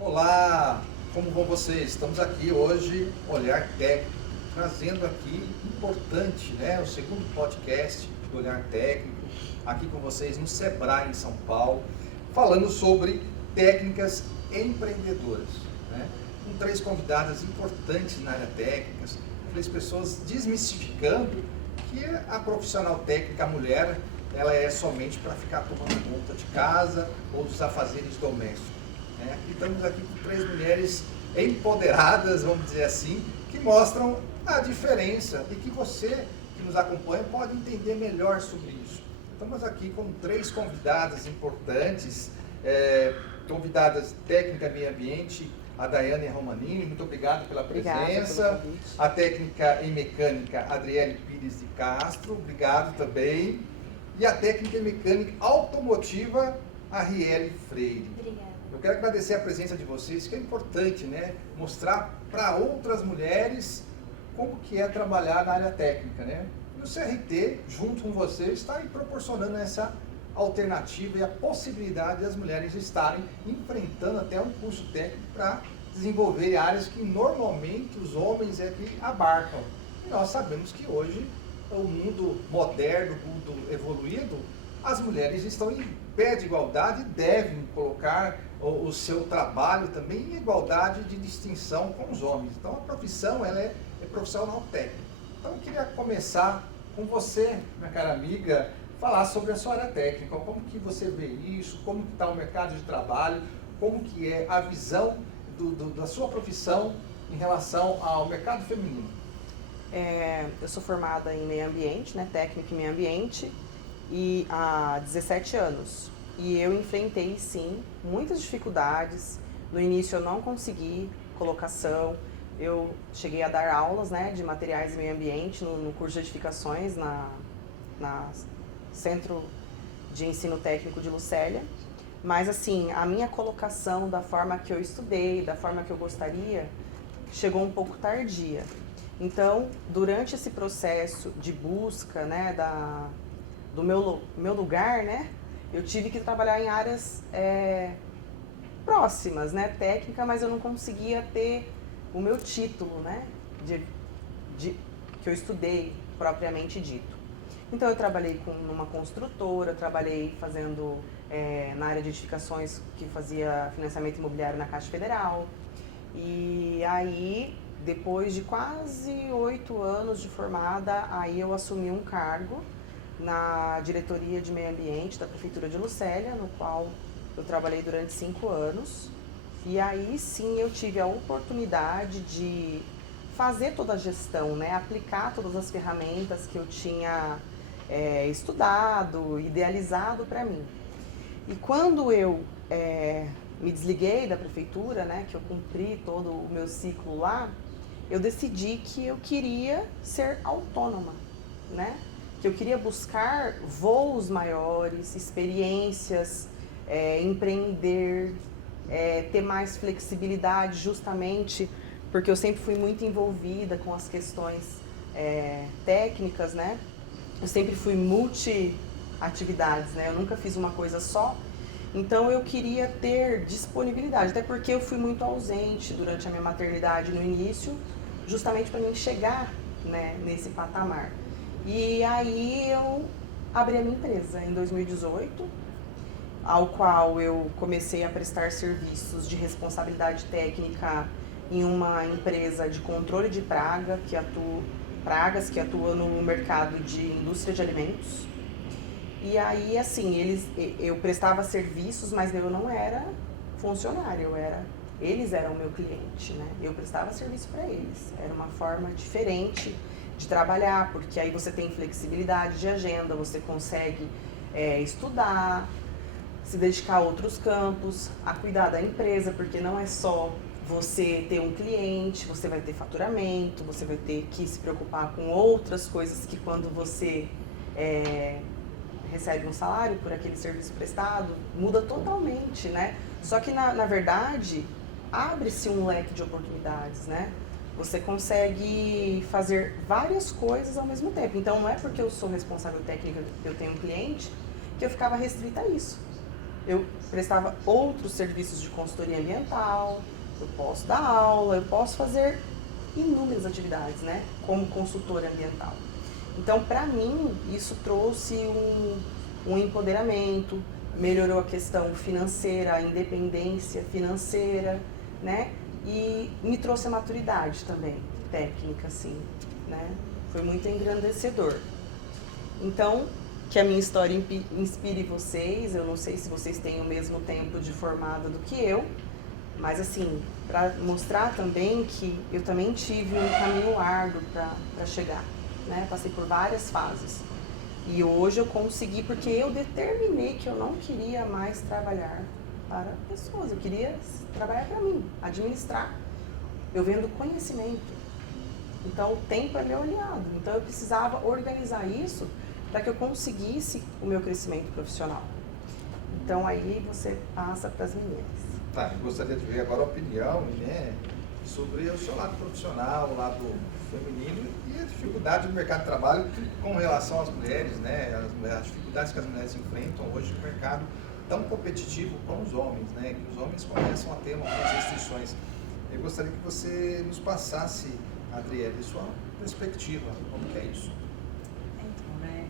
Olá, como vão vocês? Estamos aqui hoje, Olhar Técnico, trazendo aqui, importante, né? O segundo podcast do Olhar Técnico, aqui com vocês no Sebrae, em São Paulo, falando sobre técnicas empreendedoras, né? Com 3 convidadas importantes na área técnica, 3 pessoas desmistificando que a profissional técnica, a mulher, ela é somente para ficar tomando conta de casa ou dos afazeres domésticos. Estamos aqui com 3 mulheres empoderadas, vamos dizer assim, que mostram a diferença e que você que nos acompanha pode entender melhor sobre isso. Estamos aqui com 3 convidadas importantes, convidadas técnica meio ambiente, a Daiane Romanini, muito obrigado pela presença. A técnica em mecânica, Adriele Pires de Castro, obrigado também. E a técnica em mecânica automotiva, a Riele Freire. Obrigada. Eu quero agradecer a presença de vocês, que é importante, né? Mostrar para outras mulheres como que é trabalhar na área técnica, né? E o CRT, junto com vocês, está aí proporcionando essa alternativa e a possibilidade das mulheres estarem enfrentando até um curso técnico para desenvolver áreas que normalmente os homens é que abarcam. E nós sabemos que hoje, o mundo moderno, o mundo evoluído, as mulheres estão em pé de igualdade e devem colocar o seu trabalho também em igualdade de distinção com os homens. Então a profissão ela é profissional técnica. Então eu queria começar com você, minha cara amiga, falar sobre a sua área técnica, como que você vê isso, como que está o mercado de trabalho, como que é a visão da sua profissão em relação ao mercado feminino. Eu sou formada em meio ambiente, né, técnica em meio ambiente, e há 17 anos. E eu enfrentei, sim, muitas dificuldades. No início eu não consegui colocação, eu cheguei a dar aulas, né, de materiais e meio ambiente no curso de edificações na Centro de Ensino Técnico de Lucélia. Mas assim, a minha colocação da forma que eu estudei, da forma que eu gostaria, chegou um pouco tardia. Então, durante esse processo de busca, né, do meu lugar, né, eu tive que trabalhar em áreas próximas, né, técnica, mas eu não conseguia ter o meu título, né, que eu estudei propriamente dito. Então eu trabalhei numa construtora, trabalhei fazendo na área de edificações, que fazia financiamento imobiliário na Caixa Federal. E aí, depois de quase 8 anos de formada, aí eu assumi um cargo na diretoria de meio ambiente da Prefeitura de Lucélia, no qual eu trabalhei durante 5 anos. E aí sim eu tive a oportunidade de fazer toda a gestão, né? Aplicar todas as ferramentas que eu tinha estudado, idealizado para mim. E quando eu me desliguei da prefeitura, né, que eu cumpri todo o meu ciclo lá, eu decidi que eu queria ser autônoma, né? Que eu queria buscar voos maiores, experiências, empreender, ter mais flexibilidade, justamente porque eu sempre fui muito envolvida com as questões técnicas, né? Eu sempre fui multi-atividades, né? Eu nunca fiz uma coisa só. Então eu queria ter disponibilidade, até porque eu fui muito ausente durante a minha maternidade no início, justamente para mim chegar, né, nesse patamar. E aí eu abri a minha empresa em 2018, ao qual eu comecei a prestar serviços de responsabilidade técnica em uma empresa de controle de pragas que atua no mercado de indústria de alimentos. E aí, assim, eu prestava serviços, mas eu não era funcionário, eles eram o meu cliente, né? Eu prestava serviço para eles. Era uma forma diferente de trabalhar, porque aí você tem flexibilidade de agenda, você consegue estudar, se dedicar a outros campos, a cuidar da empresa, porque não é só você ter um cliente, você vai ter faturamento, você vai ter que se preocupar com outras coisas que quando você recebe um salário por aquele serviço prestado, muda totalmente, né? Só que, na verdade, abre-se um leque de oportunidades, né? Você consegue fazer várias coisas ao mesmo tempo. Então, não é porque eu sou responsável técnica, eu tenho um cliente, que eu ficava restrita a isso. eu prestava outros serviços de consultoria ambiental, eu posso dar aula, eu posso fazer inúmeras atividades, né, como consultora ambiental. Então, para mim, isso trouxe um empoderamento, melhorou a questão financeira, a independência financeira, né, e me trouxe a maturidade também, técnica, assim, né, foi muito engrandecedor. Então, que a minha história inspire vocês, eu não sei se vocês têm o mesmo tempo de formada do que eu, mas assim, para mostrar também que eu também tive um caminho árduo para chegar, né? Passei por várias fases. E hoje eu consegui, porque eu determinei que eu não queria mais trabalhar para pessoas, eu queria trabalhar para mim, administrar. Eu vendo conhecimento. Então o tempo é meu aliado. Então eu precisava organizar isso para que eu conseguisse o meu crescimento profissional. Então aí você passa para as meninas. Tá, eu gostaria de ver agora a opinião, né, sobre o seu lado profissional, o lado feminino e a dificuldade do mercado de trabalho com relação às mulheres, né, as dificuldades que as mulheres enfrentam hoje no mercado tão competitivo com os homens, né, que os homens começam a ter algumas restrições. Eu gostaria que você nos passasse, Adriele, sua perspectiva, como que é isso? Então, né,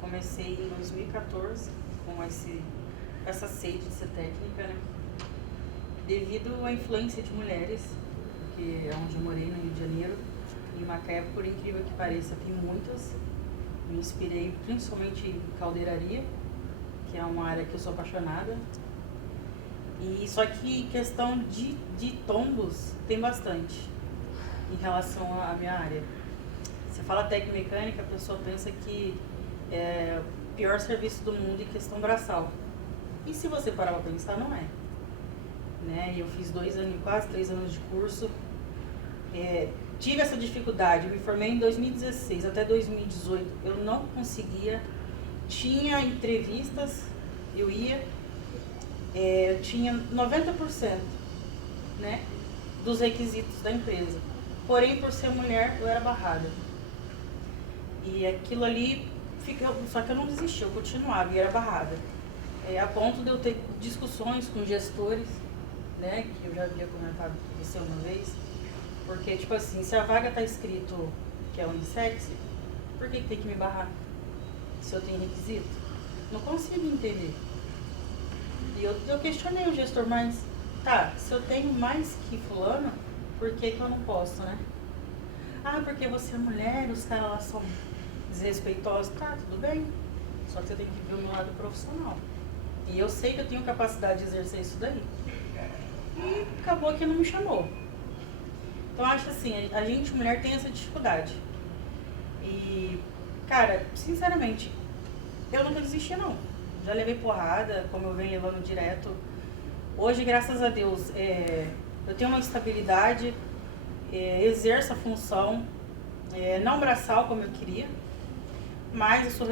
comecei em 2014 com essa sede de ser técnica, né, devido à influência de mulheres, que é onde eu morei, no Rio de Janeiro. Em Macaé, por incrível que pareça, tem muitas. Me inspirei principalmente em caldeiraria, que é uma área que eu sou apaixonada. E só que questão de tombos tem bastante em relação à minha área. Você fala técnica mecânica, a pessoa pensa que é o pior serviço do mundo em questão braçal. E se você parar para pensar, não é. Né? Eu fiz 2 anos, quase 3 anos de curso. Tive essa dificuldade, eu me formei em 2016, até 2018 eu não conseguia, tinha entrevistas, eu ia, eu tinha 90%, né, dos requisitos da empresa, porém por ser mulher eu era barrada. E aquilo ali, só que eu não desisti, eu continuava e era barrada. A ponto de eu ter discussões com gestores, né, que eu já havia comentado com você uma vez, porque, tipo assim, se a vaga tá escrito que é unissex, por que tem que me barrar? Se eu tenho requisito? Não consigo entender. E eu questionei o gestor, mas, tá, se eu tenho mais que fulano, por que eu não posso, né? Ah, porque você é mulher, os caras lá são desrespeitosos. Tá, tudo bem, só que você tem que ver o meu lado profissional. E eu sei que eu tenho capacidade de exercer isso daí. E acabou que não me chamou. Então, eu acho assim, a gente, mulher, tem essa dificuldade. E, cara, sinceramente, eu nunca desisti, não. Já levei porrada, como eu venho levando direto. Hoje, graças a Deus, eu tenho uma estabilidade, exerço a função, não braçal como eu queria, mas eu sou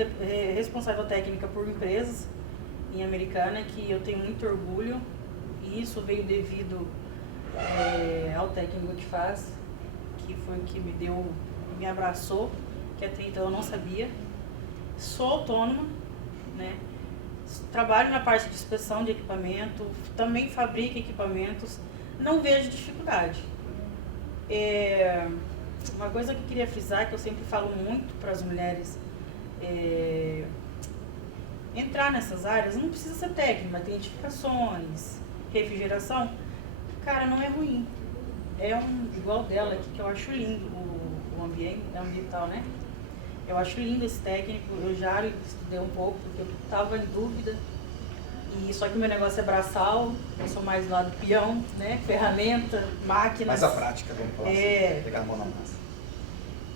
responsável técnica por empresas em Americana, que eu tenho muito orgulho, e isso veio devido ao técnico que faz, que foi o que me abraçou, que até então eu não sabia. Sou autônoma, né? Trabalho na parte de inspeção de equipamento, também fabrico equipamentos, não vejo dificuldade. Uma coisa que eu queria frisar, que eu sempre falo muito para as mulheres, entrar nessas áreas, não precisa ser técnico, mas tem edificações, refrigeração, cara, não é ruim. Igual dela aqui, que eu acho lindo o ambiente, ambiental, né? Eu acho lindo esse técnico, eu já estudei um pouco, porque eu estava em dúvida. E só que o meu negócio é braçal, eu sou mais do lado peão, né? Ferramenta, máquinas. Mais a prática, vamos falar assim, pegar a mão na massa.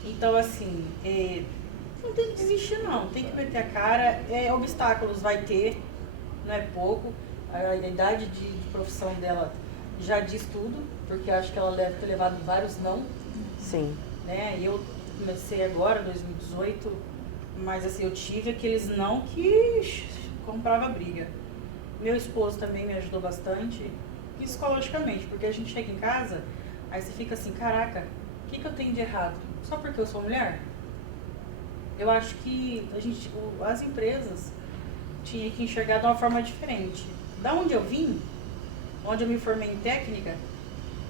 Então, assim, não tem que desistir, não. Tem que meter a cara. Obstáculos vai ter, não é pouco. A idade de profissão dela já diz tudo, porque eu acho que ela deve ter levado vários não. Sim. Né? E eu comecei agora, 2018, mas assim, eu tive aqueles não que comprava briga. Meu esposo também me ajudou bastante, psicologicamente, porque a gente chega em casa, aí você fica assim, caraca, o que eu tenho de errado? Só porque eu sou mulher? Eu acho que as empresas tinha que enxergar de uma forma diferente. Da onde eu vim, onde eu me formei em técnica,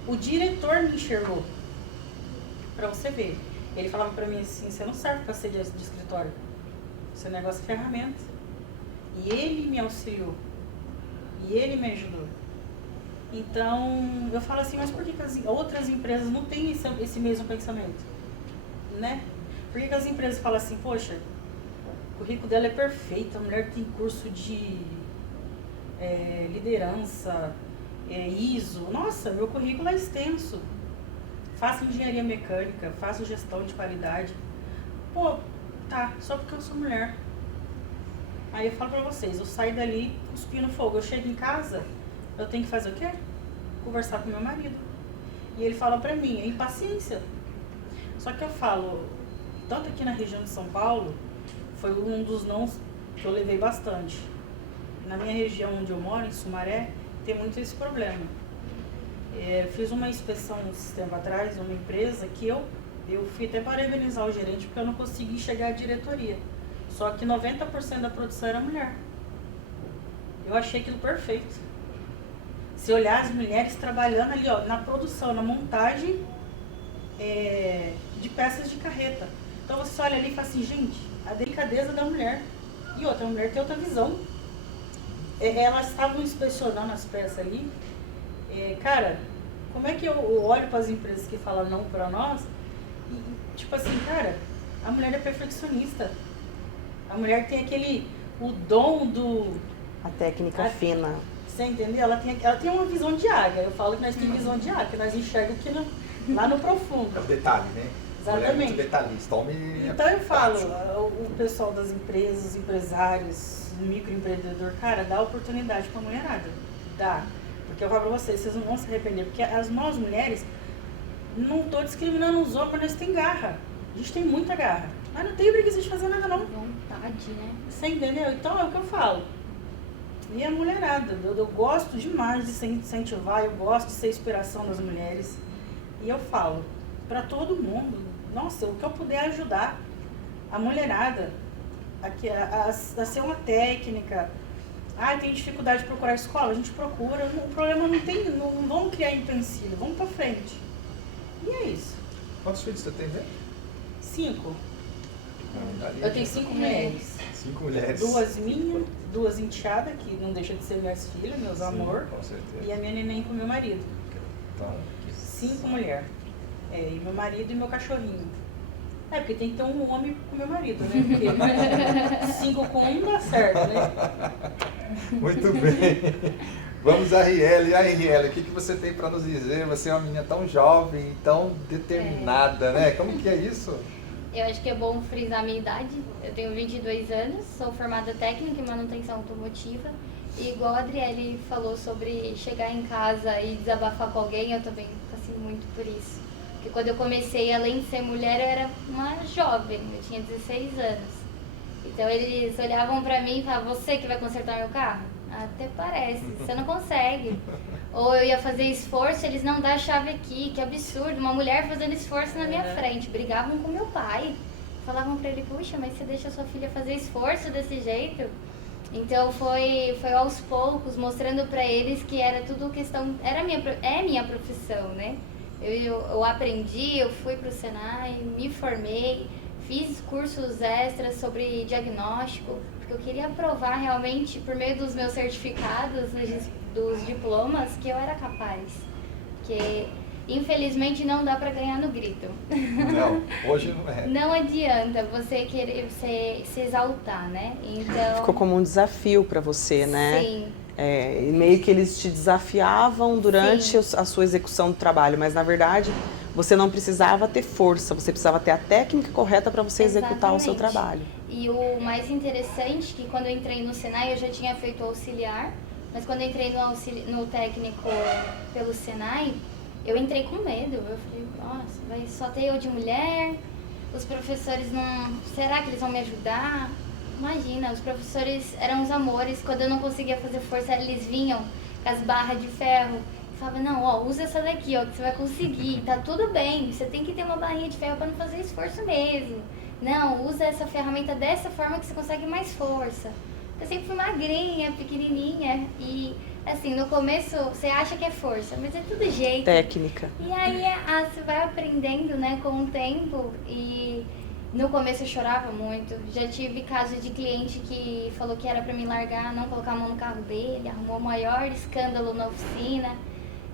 o diretor me enxergou. Pra você ver. Ele falava pra mim assim, você não serve pra ser de escritório. Seu negócio é ferramenta. E ele me auxiliou. E ele me ajudou. Então, eu falo assim, mas por que as outras empresas não têm esse mesmo pensamento? Né? Por que as empresas falam assim, poxa, o currículo dela é perfeito, a mulher tem curso de liderança, ISO. Nossa, meu currículo é extenso. Faço engenharia mecânica, faço gestão de qualidade. Pô, tá, só porque eu sou mulher. Aí eu falo pra vocês, eu saio dali cuspindo fogo. Eu chego em casa, eu tenho que fazer o quê? Conversar com meu marido. E ele fala pra mim, é impaciência. Só que eu falo, tanto aqui na região de São Paulo, foi um dos nãos que eu levei bastante. Na minha região onde eu moro, em Sumaré, tem muito esse problema. Fiz uma inspeção um tempo atrás, numa empresa, que eu fui até parabenizar o gerente, porque eu não consegui chegar à diretoria. Só que 90% da produção era mulher. Eu achei aquilo perfeito. Se olhar as mulheres trabalhando ali, ó, na produção, na montagem de peças de carreta. Então você olha ali e fala assim, gente, a delicadeza da mulher. E outra, a mulher tem outra visão. Elas estavam inspecionando as peças ali. Cara, como é que eu olho para as empresas que falam não para nós? E, tipo assim, cara, a mulher é perfeccionista. A mulher tem o dom do... A técnica fina. Você entendeu? Ela tem uma visão de águia. Eu falo que nós temos visão de águia, que nós enxergamos lá no profundo. É o detalhe, né? Exatamente. Mulher muito detalhista. Homem Então eu falo, o pessoal das empresas, os empresários, o microempreendedor, cara, dá oportunidade pra mulherada. Dá. Porque eu falo pra vocês não vão se arrepender. Porque nós mulheres, não tô discriminando os homens, mas nós tem garra. A gente tem muita garra. Mas não tem preguiça de fazer nada, não. Vontade, né? Você entendeu? Então é o que eu falo. E a mulherada, eu gosto demais de incentivar, eu gosto de ser inspiração das mulheres. E eu falo, pra todo mundo, nossa, o que eu puder ajudar a mulherada a ser uma técnica. Tem dificuldade de procurar escola? A gente procura. O problema não vamos criar empecilho, vamos pra frente. E é isso. Quantos filhos você tem, né? 5. Eu tenho 5 mulheres. 5 mulheres. 2 minhas, 2 enteadas, que não deixa de ser minhas filhas, meus amor. Com certeza. E a minha neném com meu marido. Então, 5 mulheres. E meu marido e meu cachorrinho. Porque tem que ter um homem com meu marido, né? Porque 5 com 1 dá certo, né? muito bem. Vamos a Riele. E aí, Riele, o que você tem para nos dizer? Você é uma menina tão jovem, tão determinada, né? Como que é isso? Eu acho que é bom frisar a minha idade. Eu tenho 22 anos, sou formada técnica em manutenção automotiva. E igual a Adriele falou sobre chegar em casa e desabafar com alguém, eu também passei muito por isso. Porque quando eu comecei, além de ser mulher, eu era uma jovem, eu tinha 16 anos. Então eles olhavam pra mim e falavam, você que vai consertar meu carro? Até parece, você não consegue. Ou eu ia fazer esforço, eles não dão a chave aqui, que absurdo, uma mulher fazendo esforço na minha frente. Brigavam com meu pai, falavam pra ele, puxa, mas você deixa sua filha fazer esforço desse jeito? Então foi aos poucos, mostrando pra eles que era tudo questão, é minha profissão, né? Eu aprendi, eu fui pro Senai, me formei, fiz cursos extras sobre diagnóstico, porque eu queria provar realmente, por meio dos meus certificados, dos diplomas, que eu era capaz. Porque, infelizmente, não dá pra ganhar no grito. Não, hoje não é. Não adianta você querer se exaltar, né? Então... Ficou como um desafio pra você, né? Sim. E meio que eles te desafiavam durante a sua execução do trabalho, mas na verdade você não precisava ter força, você precisava ter a técnica correta para você executar o seu trabalho. E o mais interessante é que quando eu entrei no Senai eu já tinha feito auxiliar, mas quando eu entrei no técnico pelo Senai, eu entrei com medo. Eu falei, nossa, vai só ter eu de mulher, os professores não... Será que eles vão me ajudar? Imagina, os professores eram os amores, quando eu não conseguia fazer força, eles vinham com as barras de ferro e falavam, não, ó, usa essa daqui, ó, que você vai conseguir, tá tudo bem, você tem que ter uma barrinha de ferro para não fazer esforço mesmo. Não, usa essa ferramenta dessa forma que você consegue mais força. eu sempre fui magrinha, pequenininha e assim, no começo você acha que é força, mas é tudo jeito. Técnica. E aí você vai aprendendo, né, com o tempo e no começo eu chorava muito. Já tive caso de cliente que falou que era pra me largar, não colocar a mão no carro dele, arrumou o maior escândalo na oficina.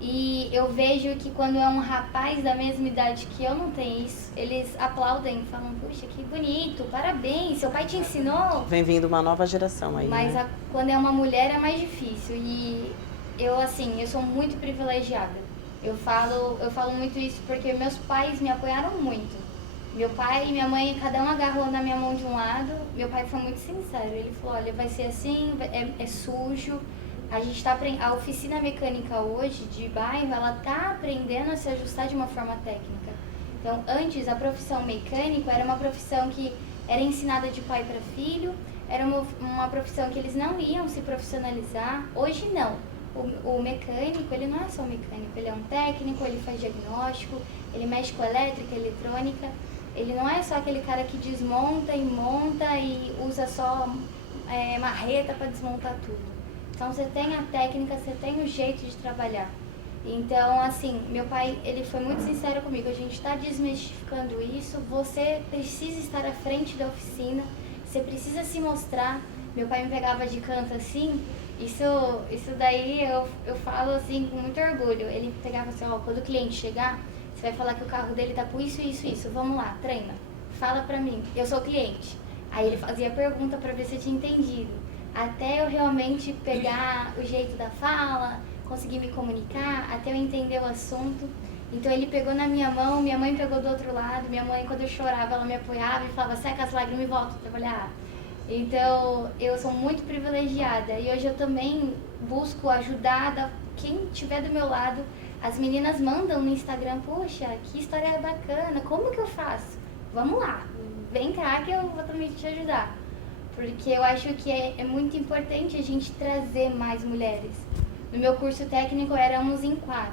E eu vejo que quando é um rapaz da mesma idade que eu não tenho isso, eles aplaudem, falam, puxa, que bonito, parabéns, seu pai te ensinou. Vem vindo uma nova geração aí, Mas né? quando é uma mulher é mais difícil. E eu, assim, eu sou muito privilegiada. Eu falo muito isso porque meus pais me apoiaram muito. Meu pai e minha mãe, cada um agarrou na minha mão de um lado. Meu pai foi muito sincero, ele falou, olha, vai ser assim, é sujo. A gente a oficina mecânica hoje de bairro, ela tá aprendendo a se ajustar de uma forma técnica. Então, antes a profissão mecânico era uma profissão que era ensinada de pai para filho, era uma profissão que eles não iam se profissionalizar. Hoje não. O mecânico, ele não é só mecânico, ele é um técnico, ele faz diagnóstico, ele mexe com elétrica, eletrônica. Ele não é só aquele cara que desmonta e monta e usa só marreta para desmontar tudo. Então você tem a técnica, você tem o jeito de trabalhar. Então, assim, meu pai, ele foi muito sincero comigo, a gente está desmistificando isso, você precisa estar à frente da oficina, você precisa se mostrar. Meu pai me pegava de canto assim, isso daí eu falo assim com muito orgulho. Ele pegava assim, ó, quando o cliente chegar, você vai falar que o carro dele tá com isso, vamos lá, treina, fala pra mim, eu sou cliente. Aí ele fazia pergunta pra ver se eu tinha entendido. Até eu realmente pegar o jeito da fala, conseguir me comunicar, até eu entender o assunto. Então ele pegou na minha mão, minha mãe pegou do outro lado, minha mãe quando eu chorava ela me apoiava e falava, seca as lágrimas e volta a trabalhar. Então eu sou muito privilegiada e hoje eu também busco ajudar quem estiver do meu lado. As meninas mandam no Instagram, poxa, que história bacana, como que eu faço? Vamos lá, vem cá que eu vou também te ajudar. Porque eu acho que é muito importante a gente trazer mais mulheres. No meu curso técnico éramos em 4,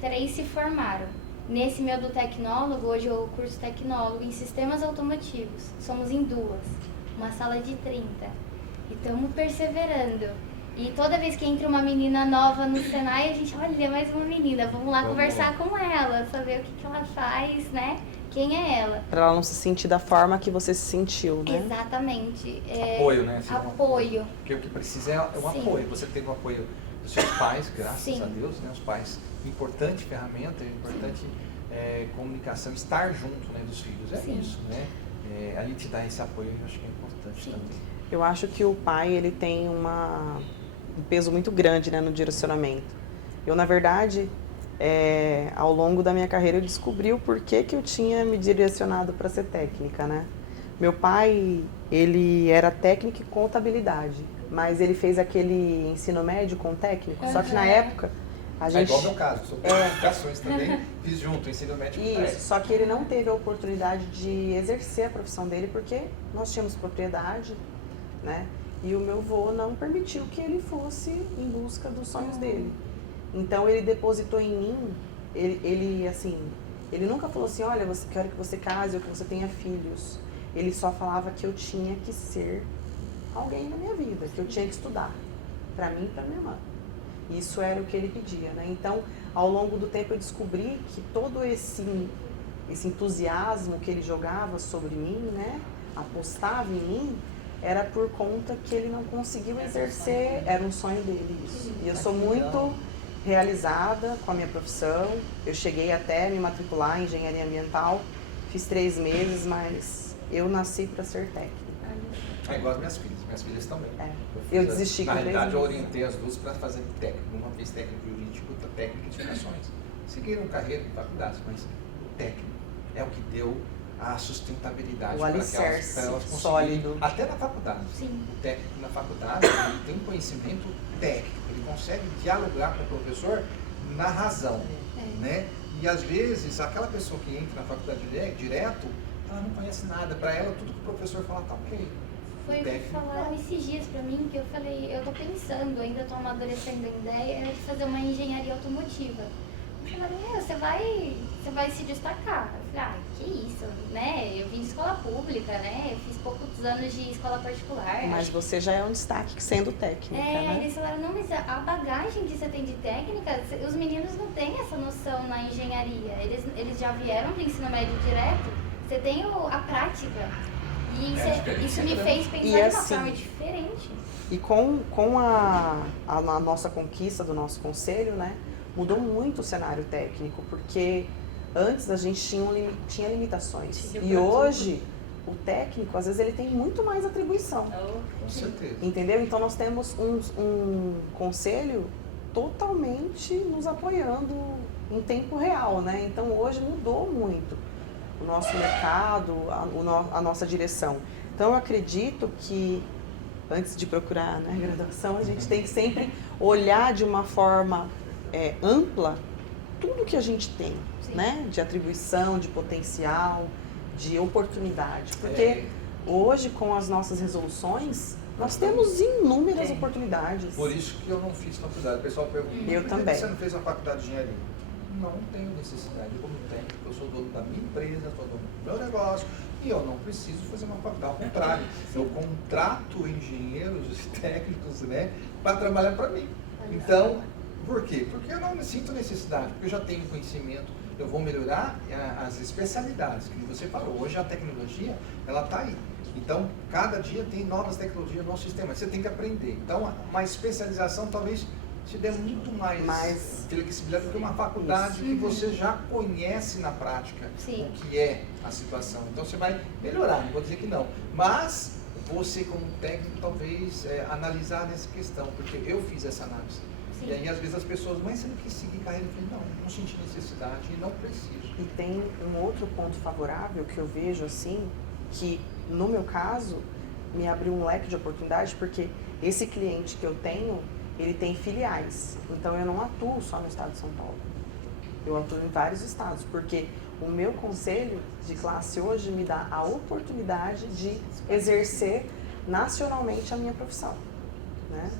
3 se formaram. Nesse meu do tecnólogo, hoje eu curso tecnólogo em sistemas automotivos, somos em 2, uma sala de 30. E estamos perseverando. E toda vez que entra uma menina nova no Senai, a gente, olha, mais uma menina, vamos lá conversar com ela, saber o que ela faz, né? Quem é ela? Pra ela não se sentir da forma que você se sentiu, né? Exatamente. Apoio, né? Assim, apoio. Porque o que precisa é um apoio. Você tem o apoio dos seus pais, graças a Deus, né? Os pais, importante ferramenta, importante comunicação, estar junto, né, dos filhos. É isso, né? A gente dá esse apoio, eu acho que é importante também. Eu acho que o pai, ele tem um peso muito grande, né, no direcionamento. Eu, na verdade, ao longo da minha carreira, eu descobri o porquê que eu tinha me direcionado para ser técnica, né? Meu pai, ele era técnico em contabilidade, mas ele fez aquele ensino médio com técnico, só que na época a gente... igual o meu caso, sou qualificações também, fiz junto, ensino médio com técnico. Isso, só que ele não teve a oportunidade de exercer a profissão dele porque nós tínhamos propriedade, né? E o meu avô não permitiu que ele fosse em busca dos sonhos dele. Então ele depositou em mim, ele nunca falou assim, olha, quero que você case ou que você tenha filhos. Ele só falava que eu tinha que ser alguém na minha vida, que eu tinha que estudar, para mim e para minha irmã. Isso era o que ele pedia, né? Então, ao longo do tempo eu descobri que todo esse entusiasmo que ele jogava sobre mim, né, apostava em mim, era por conta que ele não conseguiu exercer, era um sonho dele isso. E eu sou muito realizada com a minha profissão. Eu cheguei até me matricular em engenharia ambiental, fiz 3 meses, mas eu nasci para ser técnica. É igual as minhas filhas também. Eu desisti com 3 meses. Na realidade, eu orientei as duas para fazer técnico. Uma fez técnico jurídico, outra técnica de fundações. Seguiram carreira em faculdades, mas o técnico é o que deu a sustentabilidade o para alicerce elas sólido. Até na faculdade. Sim. O técnico na faculdade, ele tem conhecimento técnico, ele consegue dialogar com o professor na razão, né? E às vezes, aquela pessoa que entra na faculdade direto, ela não conhece nada. Para ela, tudo que o professor fala tá ok. Foi o que falaram esses dias pra mim, que eu falei, eu tô pensando, ainda tô amadurecendo a ideia de fazer uma engenharia automotiva. falaram, você vai se destacar. Eu falei, que isso, né? Eu vim de escola pública, né? Eu fiz poucos anos de escola particular. Mas você já é um destaque sendo técnica, né? Eles falaram, não, mas a bagagem que você tem de técnica, os meninos não têm essa noção na engenharia. Eles já vieram do ensino médio direto, você tem a prática. E isso me fez pensar de uma forma diferente. E com a nossa conquista do nosso conselho, né, mudou muito o cenário técnico, porque antes a gente tinha limitações. E hoje, o técnico, às vezes, ele tem muito mais atribuição. Com certeza. Entendeu? Então, nós temos um conselho totalmente nos apoiando em tempo real, né? Então, hoje mudou muito o nosso mercado, a nossa direção. Então, eu acredito que antes de procurar, né, graduação, a gente tem que sempre olhar de uma forma ampla tudo que a gente tem, né, de atribuição, de potencial, de oportunidade. Porque hoje, com as nossas resoluções, nós temos inúmeras oportunidades. Por isso que eu não fiz faculdade. O pessoal pergunta, Eu por que também. você não fez a faculdade de engenharia? Não tenho necessidade, como técnico, eu sou dono da minha empresa, sou dono do meu negócio, e eu não preciso fazer uma faculdade. Ao contrário, eu contrato engenheiros técnicos, né, para trabalhar para mim. Então, por quê? Porque eu não me sinto necessidade, porque eu já tenho conhecimento, eu vou melhorar as especialidades, que você falou. Hoje a tecnologia, ela está aí. Então, cada dia tem novas tecnologias no nosso sistema, você tem que aprender. Então, uma especialização talvez te dê muito mais flexibilidade do que uma faculdade que você já conhece na prática o que é a situação. Então você vai melhorar, não vou dizer que não. Mas você como técnico talvez analisar nessa questão, porque eu fiz essa análise. Sim. E aí às vezes as pessoas, mas você não quis seguir carreira? Eu falei, não senti necessidade e não preciso. E tem um outro ponto favorável que eu vejo assim, que no meu caso me abriu um leque de oportunidades, porque esse cliente que eu tenho, ele tem filiais, então eu não atuo só no estado de São Paulo, eu atuo em vários estados, porque o meu conselho de classe hoje me dá a oportunidade de exercer nacionalmente a minha profissão, né?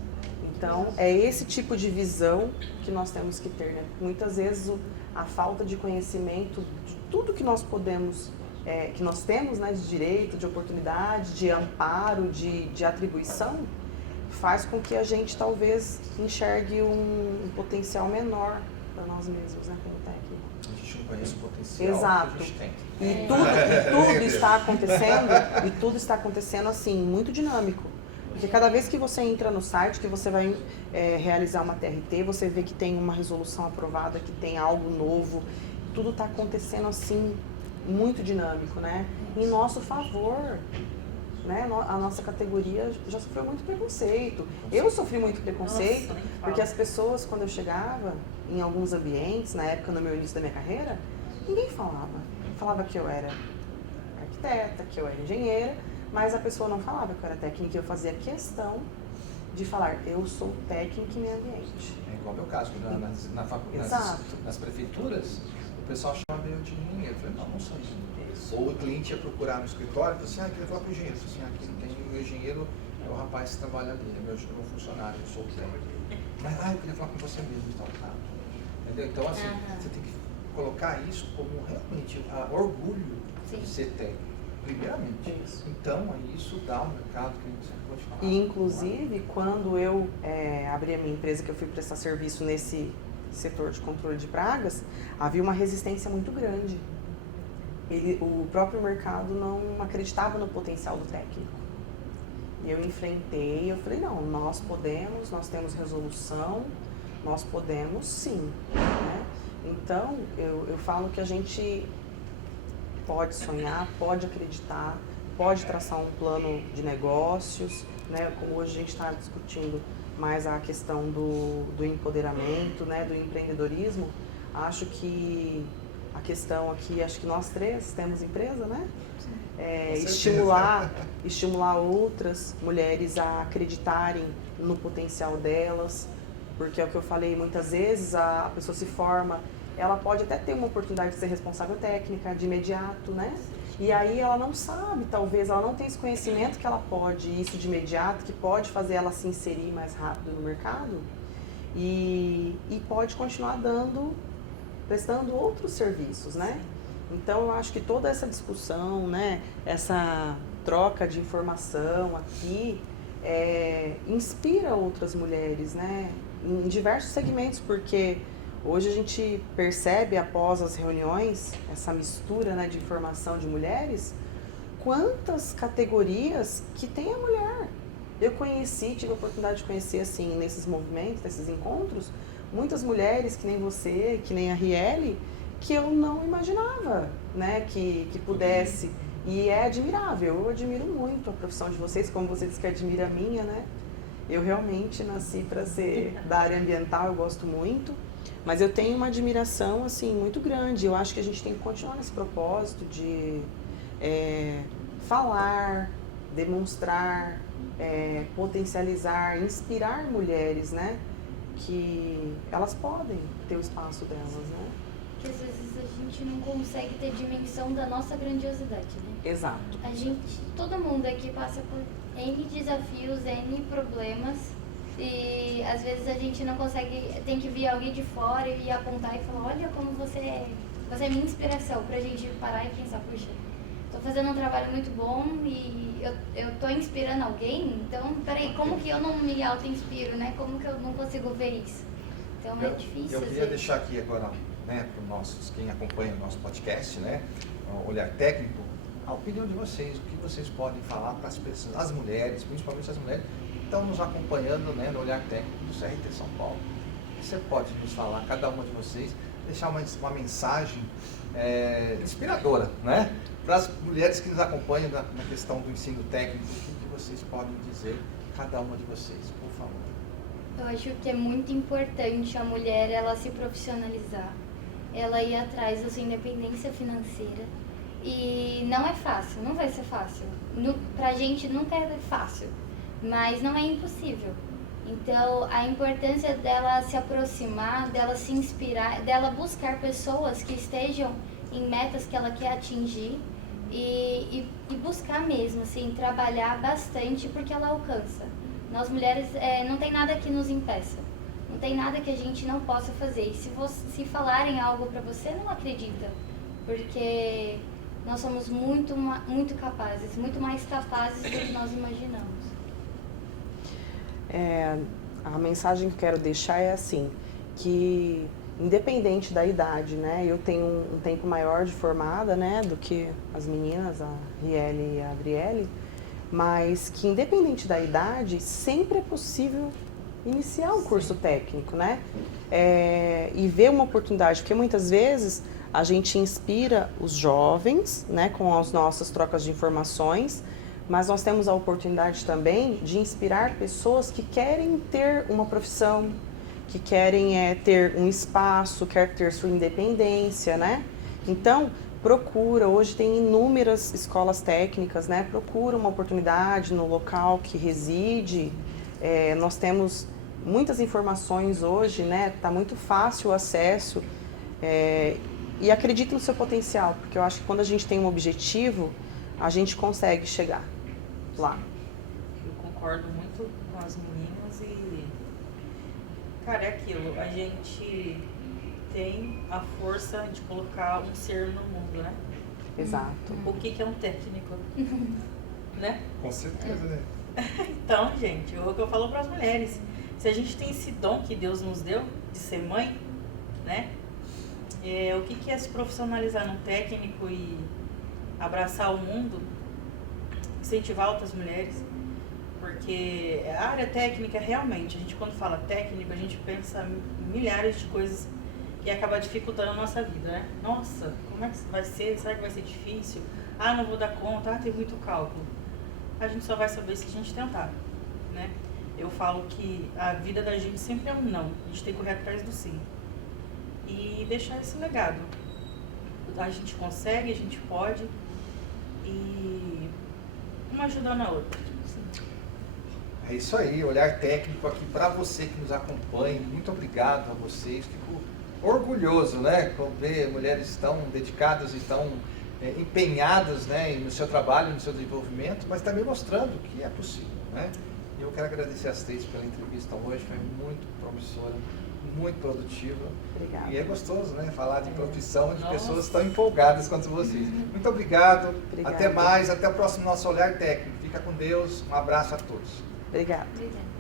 Então é esse tipo de visão que nós temos que ter, né? Muitas vezes a falta de conhecimento de tudo que nós podemos, que nós temos, né, de direito, de oportunidade, de amparo, de atribuição, faz com que a gente talvez enxergue um potencial menor para nós mesmos, né, como técnico. A gente não conhece o potencial Exato. que a gente tem. E tudo está acontecendo assim, muito dinâmico. Porque cada vez que você entra no site, que você vai realizar uma TRT, você vê que tem uma resolução aprovada, que tem algo novo, tudo está acontecendo assim, muito dinâmico, né? Em nosso favor. Né? A nossa categoria já sofreu muito preconceito. Eu sofri muito preconceito, porque as pessoas, quando eu chegava em alguns ambientes, na época, no meu início da minha carreira, ninguém falava. Falava que eu era arquiteta, que eu era engenheira, mas a pessoa não falava que eu era técnica. Eu fazia questão de falar, eu sou técnica em meio ambiente. É igual ao meu caso, na faculdade, nas prefeituras, o pessoal chama meio de engenheiro. Eu falei, não sou engenheiro. Ou o cliente ia procurar no escritório e falou assim, queria falar com o engenheiro. Eu falei assim, aqui não tem o meu engenheiro, é o rapaz que trabalha ali, é meu funcionário, eu sou o técnico. Mas, eu queria falar com você mesmo, então, tá. Entendeu? Então, assim, você tem que colocar isso como realmente orgulho de ser técnico, primeiramente. Isso. Então, isso dá um mercado que você pode falar. E, inclusive, quando eu abri a minha empresa, que eu fui prestar serviço nesse setor de controle de pragas, havia uma resistência muito grande. O próprio mercado não acreditava no potencial do técnico. E eu enfrentei, eu falei, não, nós podemos, nós temos resolução, nós podemos sim. Né? Então, eu falo que a gente pode sonhar, pode acreditar, pode traçar um plano de negócios, né? Como hoje a gente está discutindo mais a questão do empoderamento, né? Do empreendedorismo, acho que a questão aqui, acho que nós três temos empresa, né? Estimular outras mulheres a acreditarem no potencial delas, porque é o que eu falei, muitas vezes a pessoa se forma, ela pode até ter uma oportunidade de ser responsável técnica de imediato, né? E aí ela não sabe, talvez, ela não tem esse conhecimento que ela pode, isso de imediato, que pode fazer ela se inserir mais rápido no mercado e pode continuar dando prestando outros serviços, né? Então, eu acho que toda essa discussão, né, essa troca de informação aqui, inspira outras mulheres, né, em diversos segmentos, porque hoje a gente percebe, após as reuniões, essa mistura, né, de informação de mulheres, quantas categorias que tem a mulher. Eu tive a oportunidade de conhecer, assim, nesses movimentos, nesses encontros, muitas mulheres, que nem você, que nem a Riele, que eu não imaginava, né, que pudesse. E é admirável, eu admiro muito a profissão de vocês, como você disse que admira a minha, né? Eu realmente nasci para ser da área ambiental, eu gosto muito, mas eu tenho uma admiração, assim, muito grande. Eu acho que a gente tem que continuar nesse propósito de falar, demonstrar, potencializar, inspirar mulheres, né? Que elas podem ter o espaço delas, né? Que às vezes a gente não consegue ter dimensão da nossa grandiosidade, né? Exato. Todo mundo aqui passa por N desafios, N problemas, e às vezes a gente não consegue, tem que vir alguém de fora e apontar e falar, olha como você é minha inspiração, pra gente parar e pensar, puxa, tô fazendo um trabalho muito bom e eu tô inspirando alguém, então peraí, como que eu não me auto-inspiro, né? Como que eu não consigo ver isso? Então é difícil. Eu queria deixar aqui agora, né, para quem acompanha o nosso podcast, né, o Olhar Técnico, a opinião de vocês, o que vocês podem falar para as pessoas, as mulheres, principalmente as mulheres que estão nos acompanhando, né, no Olhar Técnico do CRT São Paulo. Você pode nos falar, cada uma de vocês, deixar uma mensagem inspiradora, né, para as mulheres que nos acompanham na questão do ensino técnico. O que vocês podem dizer, cada uma de vocês, por favor? Eu acho que é muito importante a mulher ela se profissionalizar, ela ir atrás da sua independência financeira. E não é fácil, não vai ser fácil. Pra gente nunca é fácil, mas não é impossível. Então, a importância dela se aproximar, dela se inspirar, dela buscar pessoas que estejam em metas que ela quer atingir e buscar mesmo, assim, trabalhar bastante porque ela alcança. Nós mulheres, não tem nada que nos impeça, não tem nada que a gente não possa fazer. E se falarem algo pra você, não acredita, porque nós somos muito, muito capazes, muito mais capazes do que nós imaginamos. A mensagem que eu quero deixar é assim, que independente da idade, né, eu tenho um tempo maior de formada, né, do que as meninas, a Riele e a Adriele, mas que independente da idade, sempre é possível iniciar um curso técnico, né, e ver uma oportunidade, porque muitas vezes a gente inspira os jovens, né, com as nossas trocas de informações, mas nós temos a oportunidade também de inspirar pessoas que querem ter uma profissão, que querem ter um espaço, quer ter sua independência, né? Então, procura, hoje tem inúmeras escolas técnicas, né? Procura uma oportunidade no local que reside. Nós temos muitas informações hoje, né? Tá muito fácil o acesso. E acredite no seu potencial, porque eu acho que quando a gente tem um objetivo, a gente consegue chegar lá. Eu concordo muito com as meninas e, cara, é aquilo, a gente tem a força de colocar um ser no mundo, né? Exato. O que é um técnico? Né? Com certeza, né? Então, gente, o que eu falo para as mulheres, se a gente tem esse dom que Deus nos deu de ser mãe, né? O que é se profissionalizar num técnico e abraçar o mundo, incentivar outras mulheres, porque a área técnica realmente, a gente quando fala técnico, a gente pensa em milhares de coisas que acaba dificultando a nossa vida, né? Nossa, como é que vai ser? Será que vai ser difícil? Ah, não vou dar conta, tem muito cálculo. A gente só vai saber se a gente tentar, né? Eu falo que a vida da gente sempre é um não, a gente tem que correr atrás do sim. E deixar esse legado. A gente consegue, a gente pode, e uma ajudando a outra. É isso aí, Olhar Técnico aqui para você que nos acompanha. Muito obrigado a vocês. Fico orgulhoso, né, com ver mulheres tão dedicadas e tão empenhadas, né, no seu trabalho, no seu desenvolvimento, mas também mostrando que é possível, né? E eu quero agradecer as três pela entrevista hoje, foi muito promissora, muito produtiva. Obrigada. E é gostoso, né? Falar de profissão de Nossa. pessoas tão empolgadas quanto vocês. Muito obrigado. Obrigada. Até mais. Até o próximo nosso Olhar Técnico. Fica com Deus. Um abraço a todos. Obrigada. Obrigada.